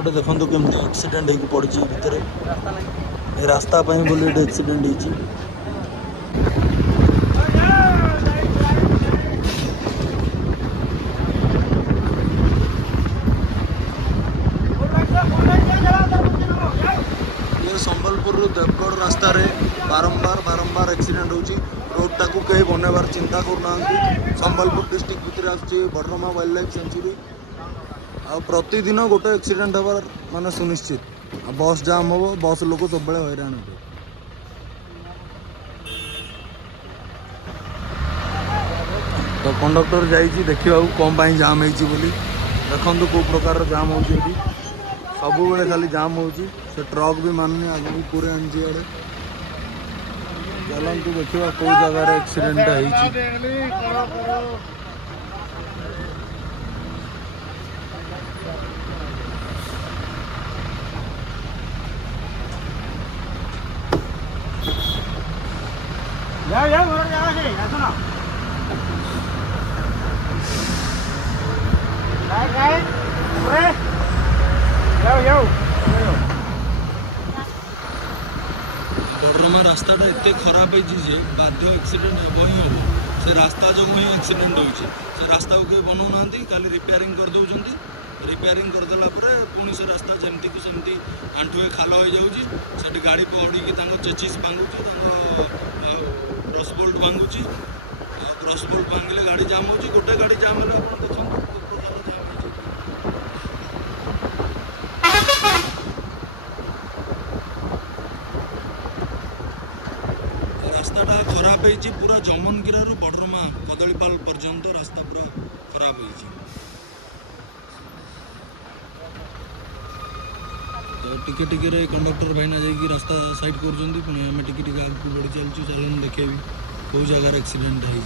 गोटे देखो केमती एक्सीडेंट होगी पड़ी भितर रास्ता बोली एक्सीडेंट होती संबलपुर देवगढ़ रास्त बारंबार बारंबार एक्सीडेंट होची रोड टाकू कहीं बनवार चिंता करना संबलपुर डिस्ट्रिक्ट भितर आसुची बडरमा वाइल्ड लाइफ सेंचुरी आ प्रतिदिन गोटे एक्सीडेंट हबार माने सुनिश्चित बस जाम हम बस लोक सब हैरान हे तो कंडक्टर जाइए देखा कौन पाई जाम होती देखो कौ प्रकार जाम हो सब बेले खाली जाम हो ट्रक भी मानुनि आगे पूरे आनी आड़े चलतु देखा कौ जगार एक्सीडेंट बडरमा रास्ताटा एत खराब है बाध्य एक्सीडेंट हम ही हम से रास्ता जो ही एक्सीडेंट होती से रास्ता को किए बनाऊना खाली रिपेयरिंग कर दौरान रिपेयरिंग करदेला पुणी से रास्ता जमती को सेमती आंठुए खाल हो जाऊँगी गाड़ी पड़ी चेचिस भांगुची क्रॉस बोल्ट भांगुची क्रॉस बोल्ट भांगिले गाड़ी जाम हो गोटे गाड़ी जाम है आप देखो रास्ताटा खराब है पूरा जमनगिरा रु बडरमा कदलीपाल पर्यंत रास्ता पूरा खराब है तो टिके टिके रे कंडक्टर भाईना जाइए रास्ता साइड कर पुणी आम टिके आगे बढ़ी चलचु चलन देखेबी कौ जगार एक्सीडेंट है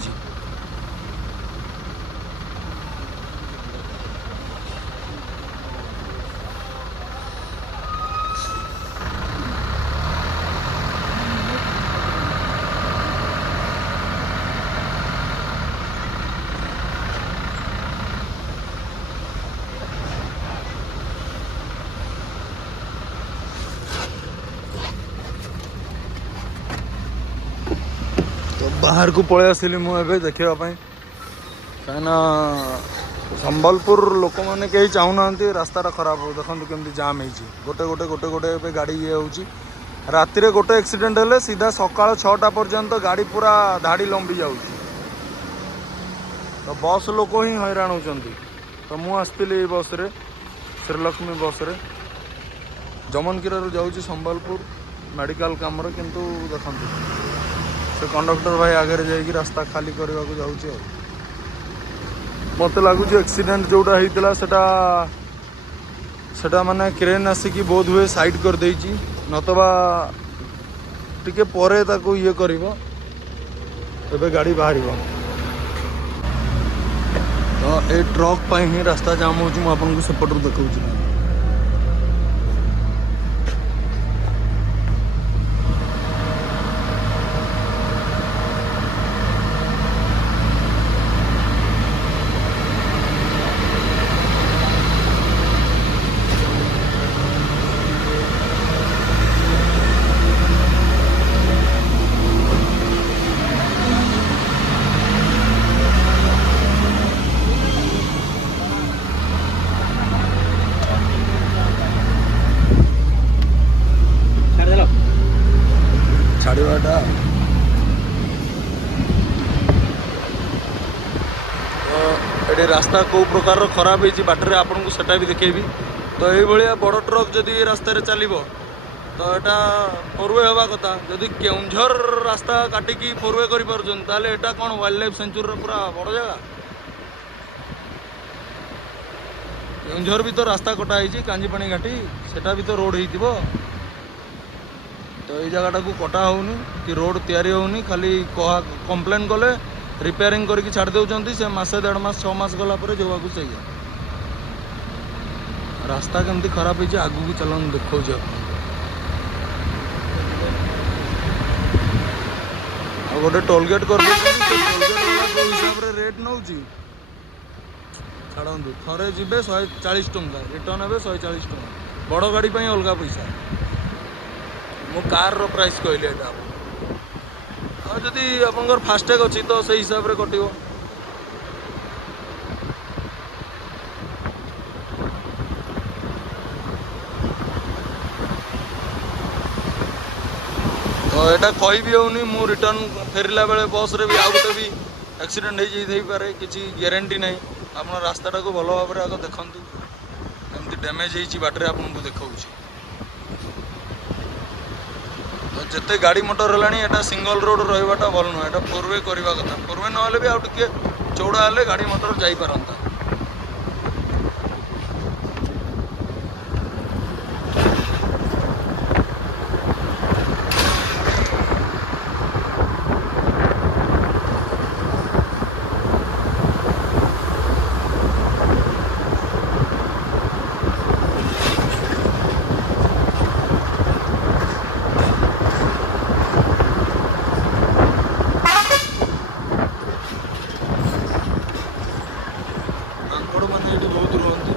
तो बाहर को पलि आसली मुझे देखापी कहीं संबलपुर लोक मैंने कहीं चाहूना रास्ता खराब हो देखो केमती जाम हो गोटे गोटे गोटे गोटे गाड़ी ये हो राति गोटे एक्सीडेंट हेले सीधा सकाल 6टा पर्यंत गाड़ी पूरा धाड़ी लंबी जाऊँ तो बस लोक ही हैरान होती तो मुझे बस रे श्रीलक्ष्मी बस रे जमनगिरा जाऊँ संबलपुर मेडिकल काम किंतु देखो से कंडक्टर भाई आगे जाइए रास्ता खाली करने को जाऊँगी मत लगुच एक्सीडेंट जोटा होता सेटा माने क्रेन आसिकी बोध हुए साइड कर देची नतबा टिके परे ताको ये करिवो तबे गाड़ी बाहर तो ए ट्रक पाई ही रास्ता जाम हो आपन को सेपटू देखा छाड़वाटा ये रास्ता कौ प्रकार खराब है बाटर आपन को सेटा भी देखेबी तो ये बड़ ट्रक जदि रास्तार चलो तो यहाँ फोरवे हवा कथा जदि केउंझर रास्ता काटिकी फोरवे कर कौन वाइल्ड लाइफ सेंचुरी पूरा बड़ जगह केउंझर भी तो रास्ता कटाई कांजीपाणी घाटी सेटा भी तो रोड हो तो ये जगह को कटा होनी कि रोड तैयारी होनी खाली कंप्लेन कले रिपेयरिंग करके छाड़ दौरान से मसे 1.5 मास 6 मास गला जो से रास्ता केमती खराब है आगू की चलन देखो गोटे टोलगेट कर टोलगेट वाला जो हिसाब से रेट नौ छाड़ू थे जी 140 टंका रिटर्न हे 140 टंका। बड़ गाड़ी ପାଇଁ ଅଲଗା पैसा मु कार रो प्राइस कहली एटा और जदि आपनकर फास्टैग अछि तो सही हिसाब रे कटिवो तो एटा कहि भी होनी मु रिटर्न फेरला बेले बस रे भी आ गुटे भी एक्सीडेंट हो जाई पारे किसी ग्यारंटी नहीं आप रास्ता को भल भाव आग देखु एमती डैमेज होती बाटर आपको देखा तो जिते गाड़ी मोटर है सिंगल रोड रहा भल नुह एटा फोर वे करवा कथा फोर वे ना भी आउ टे चौड़ा हेल्ले गाड़ी मोटर जापरता ମାଙ୍କଡ଼ ମାନେ ଏଠି ବହୁତ ରୁହନ୍ତି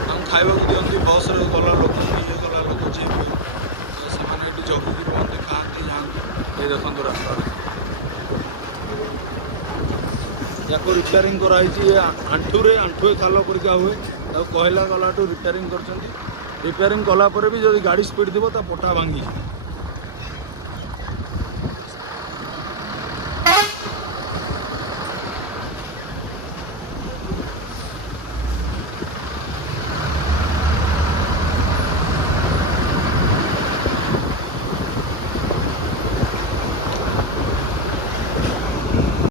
ତାଙ୍କୁ ଖାଇବାକୁ ଦିଅନ୍ତି ବସ୍ରେ ଗଲା ଲୋକ ଇଏ ଗଲା ଲୋକ ଯିଏ ବି ତ ସେମାନେ ଏଠି ଜଗିକି ରୁହନ୍ତି ଖାଆନ୍ତି ଯାଆନ୍ତି ଏ ଦେଖନ୍ତୁ ରାସ୍ତାରେ ୟାକୁ ରିପେୟାରିଂ କରାହେଇଛି ଆଣ୍ଠୁରେ ଆଣ୍ଠୁଏ ଖାଲ ପରିକା ହୁଏ ତାକୁ କହିଲା ଗଲାଠୁ ରିପେୟାରିଂ କରିଛନ୍ତି ରିପେୟାରିଂ କଲା ପରେ ବି ଯଦି ଗାଡ଼ି ସ୍ପିଡ଼ ଥିବ ତା ପଟା ଭାଙ୍ଗିଯିବ